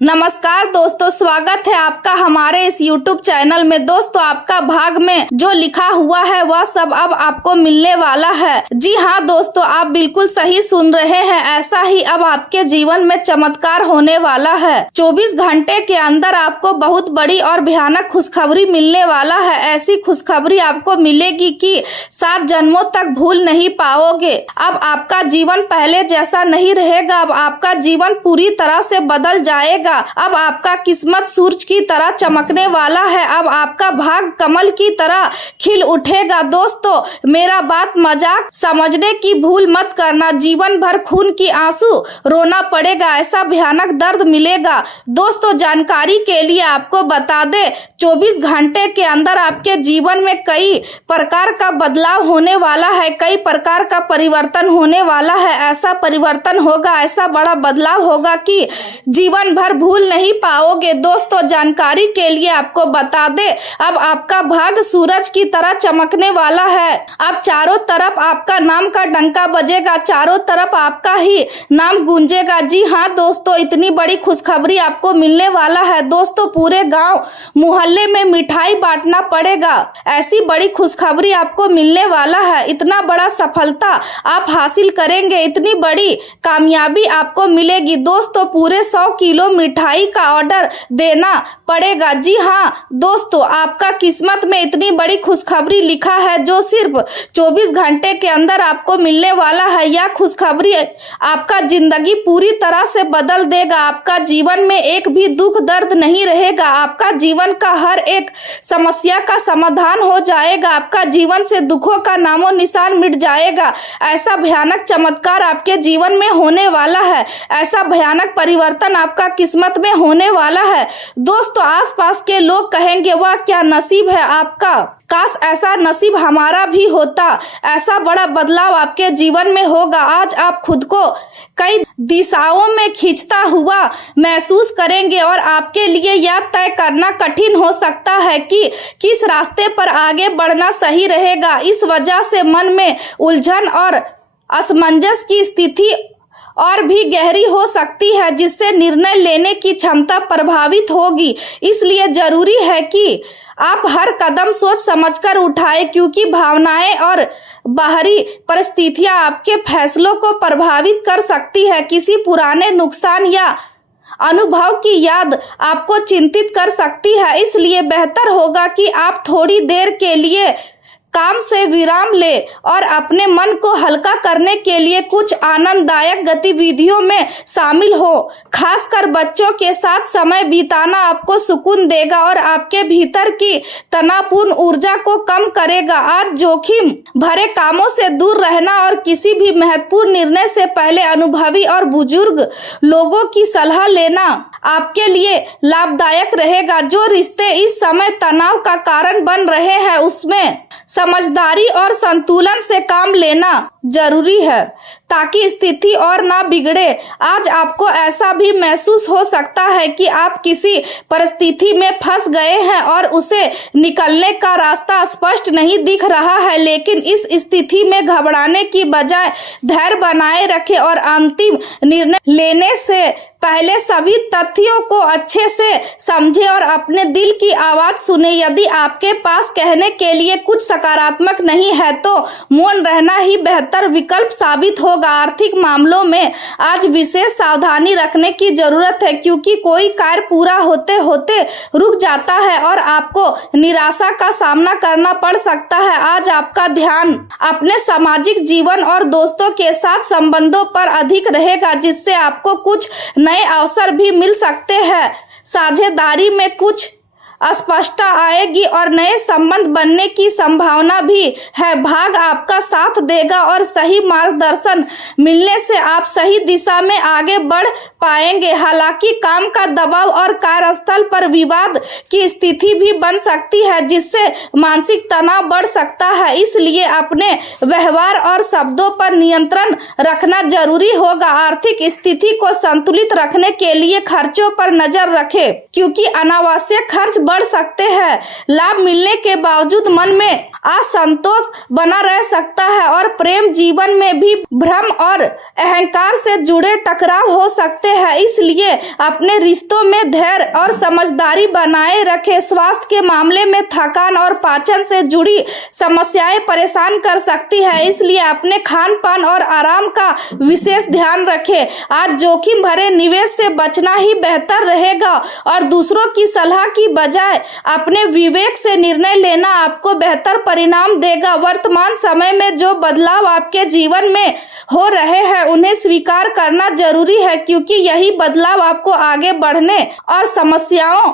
नमस्कार दोस्तों, स्वागत है आपका हमारे इस YouTube चैनल में। दोस्तों, आपका भाग में जो लिखा हुआ है वह सब अब आपको मिलने वाला है। जी हाँ दोस्तों, आप बिल्कुल सही सुन रहे हैं। ऐसा ही अब आपके जीवन में चमत्कार होने वाला है। 24 घंटे के अंदर आपको बहुत बड़ी और भयानक खुशखबरी मिलने वाला है। ऐसी खुशखबरी आपको मिलेगी कि 7 जन्मों तक भूल नहीं पाओगे। अब आपका जीवन पहले जैसा नहीं रहेगा। अब आपका जीवन पूरी तरह से बदल जाएगा। अब आपका किस्मत सूरज की तरह चमकने वाला है। अब आपका भाग कमल की तरह खिल उठेगा। दोस्तों, मेरा बात मजाक समझने की भूल मत करना। जीवन भर खून की आंसू रोना पड़ेगा, ऐसा भयानक दर्द मिलेगा। दोस्तों, जानकारी के लिए आपको बता दे, 24 घंटे के अंदर आपके जीवन में कई प्रकार का बदलाव होने वाला है, कई प्रकार का परिवर्तन होने वाला है। ऐसा परिवर्तन होगा, ऐसा बड़ा बदलाव होगा कि जीवन भर भूल नहीं पाओगे। दोस्तों, जानकारी के लिए आपको बता दे, अब आपका भाग सूरज की तरह चमकने वाला है। अब चारों तरफ आपका नाम का डंका बजेगा, चारों तरफ आपका ही नाम गूंजेगा। जी हाँ दोस्तों, इतनी बड़ी खुशखबरी आपको मिलने वाला है। दोस्तों, पूरे गांव मोहल्ले में मिठाई बांटना पड़ेगा। ऐसी बड़ी खुशखबरी आपको मिलने वाला है। इतना बड़ा सफलता आप हासिल करेंगे, इतनी बड़ी कामयाबी आपको मिलेगी। दोस्तों, पूरे 100 किलो मिठाई का ऑर्डर देना पड़ेगा। जी हाँ दोस्तों, आपका किस्मत में इतनी बड़ी खुशखबरी लिखा है जो सिर्फ 24 घंटे के अंदर आपको मिलने वाला है। यह खुशखबरी आपका जिंदगी पूरी तरह से बदल देगा। आपका जीवन में एक भी दुख दर्द नहीं रहेगा। आपका जीवन का हर एक समस्या का समाधान हो जाएगा। आपका जीवन से दुखों का नामो निशान मिट जाएगा। ऐसा भयानक चमत्कार आपके जीवन में होने वाला है। ऐसा भयानक परिवर्तन आपका किस्मत में होने वाला है। दोस्तों, आसपास के लोग कहेंगे, वाह क्या नसीब है आपका, काश ऐसा नसीब हमारा भी होता। ऐसा बड़ा बदलाव आपके जीवन में होगा। आज आप खुद को कई दिशाओं में खींचता हुआ महसूस करेंगे और आपके लिए यह तय करना कठिन हो सकता है कि किस रास्ते पर आगे बढ़ना सही रहेगा। इस वजह से मन में उलझन और असमंजस की स्थिति और भी गहरी हो सकती है, जिससे निर्णय लेने की क्षमता प्रभावित होगी। इसलिए जरूरी है कि आप हर कदम सोच समझकर उठाएं, क्योंकि भावनाएं और बाहरी परिस्थितियां आपके फैसलों को प्रभावित कर सकती है। किसी पुराने नुकसान या अनुभव की याद आपको चिंतित कर सकती है। इसलिए बेहतर होगा कि आप थोड़ी देर के लिए काम से विराम ले और अपने मन को हल्का करने के लिए कुछ आनंददायक गतिविधियों में शामिल हो। खासकर बच्चों के साथ समय बिताना आपको सुकून देगा और आपके भीतर की तनावपूर्ण ऊर्जा को कम करेगा। आज जोखिम भरे कामों से दूर रहना और किसी भी महत्वपूर्ण निर्णय से पहले अनुभवी और बुजुर्ग लोगों की सलाह लेना आपके लिए लाभदायक रहेगा। जो रिश्ते इस समय तनाव का कारण बन रहे हैं, उसमें समझदारी और संतुलन से काम लेना जरूरी है ताकि स्थिति और ना बिगड़े। आज आपको ऐसा भी महसूस हो सकता है कि आप किसी परिस्थिति में फंस गए हैं और उसे निकलने का रास्ता स्पष्ट नहीं दिख रहा है, लेकिन इस स्थिति में घबराने की बजाय धैर्य बनाए रखें और अंतिम निर्णय लेने से पहले सभी तथ्यों को अच्छे से समझें और अपने दिल की आवाज सुने। यदि आपके पास कहने के लिए कुछ सकारात्मक नहीं है तो मौन रहना ही बेहतर विकल्प साबित होगा। आर्थिक मामलों में आज विशेष सावधानी रखने की जरूरत है, क्योंकि कोई कार्य पूरा होते होते रुक जाता है और आपको निराशा का सामना करना पड़ सकता है। आज आपका ध्यान अपने सामाजिक जीवन और दोस्तों के साथ संबंधों पर अधिक रहेगा, जिससे आपको कुछ नए अवसर भी मिल सकते हैं। साझेदारी में कुछ स्पष्टता आएगी और नए संबंध बनने की संभावना भी है। भाग आपका साथ देगा और सही मार्गदर्शन मिलने से आप सही दिशा में आगे बढ़ पाएंगे। हालांकि काम का दबाव और कार्यस्थल पर विवाद की स्थिति भी बन सकती है, जिससे मानसिक तनाव बढ़ सकता है। इसलिए अपने व्यवहार और शब्दों पर नियंत्रण रखना जरूरी होगा। आर्थिक स्थिति को संतुलित रखने के लिए खर्चों पर नजर रखें, क्योंकि अनावश्यक खर्च बढ़ सकते हैं। लाभ मिलने के बावजूद मन में असंतोष बना रह सकता है और प्रेम जीवन में भी भ्रम और अहंकार से जुड़े टकराव हो सकते हैं। इसलिए अपने रिश्तों में धैर्य और समझदारी बनाए रखें। स्वास्थ्य के मामले में थकान और पाचन से जुड़ी समस्याएं परेशान कर सकती है, इसलिए अपने खान पान और आराम का विशेष ध्यान रखें। आज जोखिम भरे निवेश से बचना ही बेहतर रहेगा और दूसरों की सलाह की बजाय अपने विवेक से निर्णय लेना आपको बेहतर परिणाम देगा। वर्तमान समय में जो बदलाव आपके जीवन में हो रहे हैं उन्हें स्वीकार करना जरूरी है, क्योंकि यही बदलाव आपको आगे बढ़ने और समस्याओं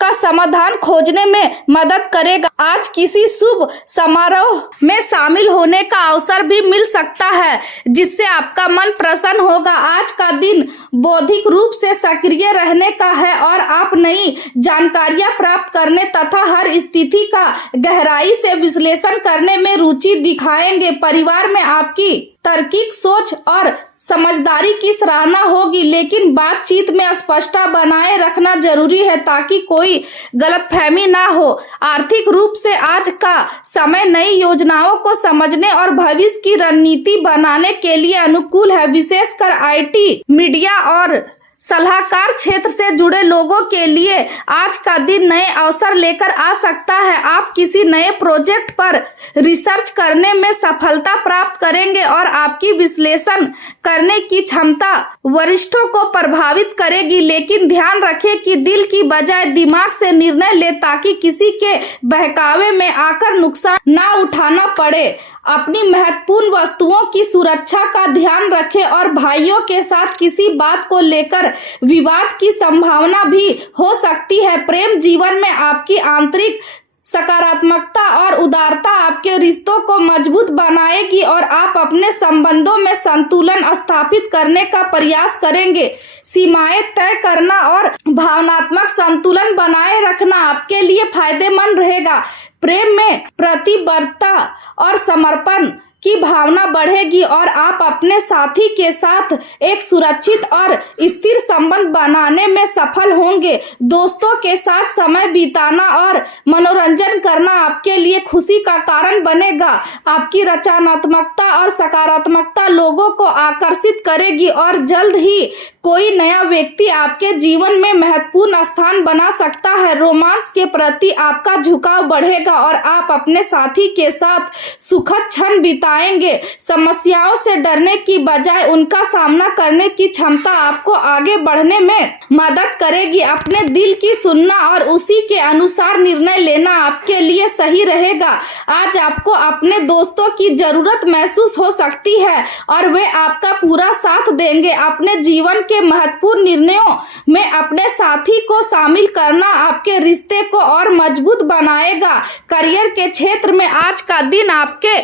का समाधान खोजने में मदद करेगा। आज किसी शुभ समारोह में शामिल होने का अवसर भी मिल सकता है, जिससे आपका मन प्रसन्न होगा। आज का दिन बौद्धिक रूप से सक्रिय रहने का है और आप नई जानकारियां प्राप्त करने तथा हर स्थिति का गहराई से विश्लेषण करने में रुचि दिखाएंगे। परिवार में आपकी तार्किक सोच और समझदारी की सराहना होगी, लेकिन बातचीत में स्पष्टता बनाए रखना जरूरी है ताकि कोई गलतफहमी ना हो। आर्थिक रूप से आज का समय नई योजनाओं को समझने और भविष्य की रणनीति बनाने के लिए अनुकूल है। विशेषकर आईटी, मीडिया और सलाहकार क्षेत्र से जुड़े लोगों के लिए आज का दिन नए अवसर लेकर आ सकता है। आप किसी नए प्रोजेक्ट पर रिसर्च करने में सफलता प्राप्त करेंगे और आपकी विश्लेषण करने की क्षमता वरिष्ठों को प्रभावित करेगी, लेकिन ध्यान रखें कि दिल की बजाय दिमाग से निर्णय ले ताकि किसी के बहकावे में आकर नुकसान ना उठाना पड़े। अपनी महत्वपूर्ण वस्तुओं की सुरक्षा का ध्यान रखें और भाइयों के साथ किसी बात को लेकर विवाद की संभावना भी हो सकती है। प्रेम जीवन में आपकी आंतरिक सकारात्मकता और उदारता आपके रिश्तों को मजबूत बनाएगी और आप अपने संबंधों में संतुलन स्थापित करने का प्रयास करेंगे। सीमाएं तय करना और भावनात्मक संतुलन बनाए रखना आपके लिए फायदेमंद रहेगा। प्रेम में प्रतिबद्धता और समर्पण की भावना बढ़ेगी और आप अपने साथी के साथ एक सुरक्षित और स्थिर संबंध बनाने में सफल होंगे। दोस्तों के साथ समय बिताना और मनोरंजन करना आपके लिए खुशी का कारण बनेगा। आपकी रचनात्मकता और सकारात्मकता लोगों को आकर्षित करेगी और जल्द ही कोई नया व्यक्ति आपके जीवन में महत्वपूर्ण स्थान बना सकता है। रोमांस के प्रति आपका झुकाव बढ़ेगा और आप अपने साथी के साथ सुखद क्षण बिताएंगे। समस्याओं से डरने की बजाय उनका सामना करने की क्षमता आपको आगे बढ़ने में मदद करेगी। अपने दिल की सुनना और उसी के अनुसार निर्णय लेना आपके लिए सही रहेगा। आज आपको अपने दोस्तों की जरूरत महसूस हो सकती है और वे आपका पूरा साथ देंगे। अपने जीवन के महत्वपूर्ण निर्णयों में अपने साथी को शामिल करना आपके रिश्ते को और मजबूत बनाएगा। करियर के क्षेत्र में आज का दिन आपके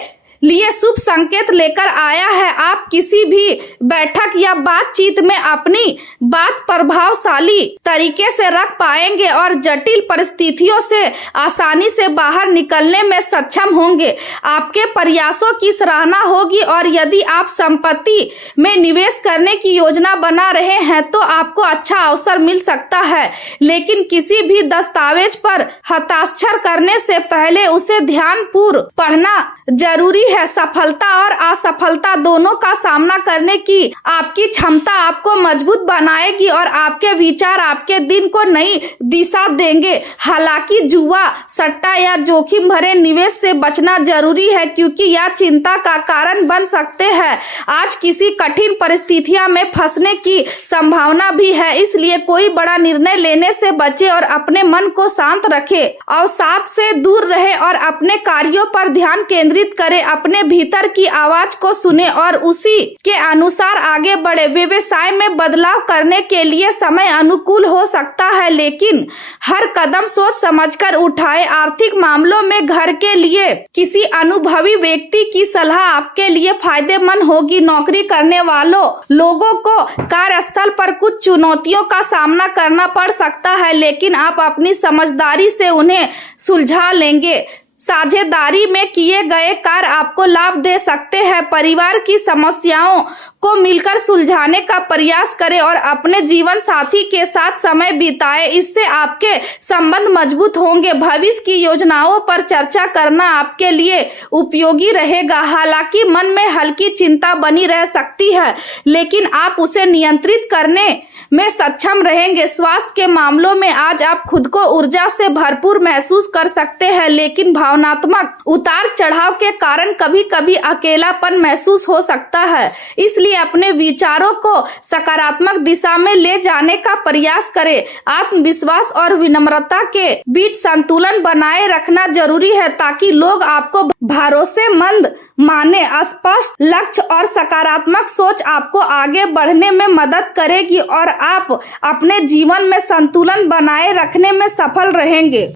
लिए शुभ संकेत लेकर आया है। आप किसी भी बैठक या बातचीत में अपनी बात प्रभावशाली तरीके से रख पाएंगे और जटिल परिस्थितियों से आसानी से बाहर निकलने में सक्षम होंगे। आपके प्रयासों की सराहना होगी और यदि आप संपत्ति में निवेश करने की योजना बना रहे हैं तो आपको अच्छा अवसर मिल सकता है, लेकिन किसी भी दस्तावेज पर हस्ताक्षर करने से पहले उसे ध्यानपूर्वक पढ़ना जरूरी है। सफलता और असफलता दोनों का सामना करने की आपकी क्षमता आपको मजबूत बनाएगी और आपके विचार आपके दिन को नई दिशा देंगे। हालांकि जुआ, सट्टा या जोखिम भरे निवेश से बचना जरूरी है, क्योंकि यह चिंता का कारण बन सकते हैं। आज किसी कठिन परिस्थितियों में फंसने की संभावना भी है, इसलिए कोई बड़ा निर्णय लेने से बचे और अपने मन को शांत रखें, अवसाद से दूर रहे और अपने कार्यों पर ध्यान केंद्रित करें। अपने भीतर की आवाज को सुने और उसी के अनुसार आगे बढ़े। व्यवसाय में बदलाव करने के लिए समय अनुकूल हो सकता है, लेकिन हर कदम सोच समझकर उठाए। आर्थिक मामलों में घर के लिए किसी अनुभवी व्यक्ति की सलाह आपके लिए फायदेमंद होगी। नौकरी करने वालों लोगों को कार्यस्थल पर कुछ चुनौतियों का सामना करना पड़ सकता है, लेकिन आप अपनी समझदारी से उन्हें सुलझा लेंगे। साझेदारी में किए गए कार्य आपको लाभ दे सकते हैं। परिवार की समस्याओं को मिलकर सुलझाने का प्रयास करें और अपने जीवन साथी के साथ समय बिताएं। इससे आपके संबंध मजबूत होंगे। भविष्य की योजनाओं पर चर्चा करना आपके लिए उपयोगी रहेगा। हालांकि मन में हल्की चिंता बनी रह सकती है, लेकिन आप उसे नियंत्रित करने में सक्षम रहेंगे। स्वास्थ्य के मामलों में आज आप खुद को ऊर्जा से भरपूर महसूस कर सकते हैं, लेकिन भावनात्मक उतार चढ़ाव के कारण कभी कभी अकेलापन महसूस हो सकता है। इसलिए अपने विचारों को सकारात्मक दिशा में ले जाने का प्रयास करें। आत्मविश्वास और विनम्रता के बीच संतुलन बनाए रखना जरूरी है ताकि लोग आपको भरोसेमंद माने। स्पष्ट लक्ष्य और सकारात्मक सोच आपको आगे बढ़ने में मदद करेगी और आप अपने जीवन में संतुलन बनाए रखने में सफल रहेंगे।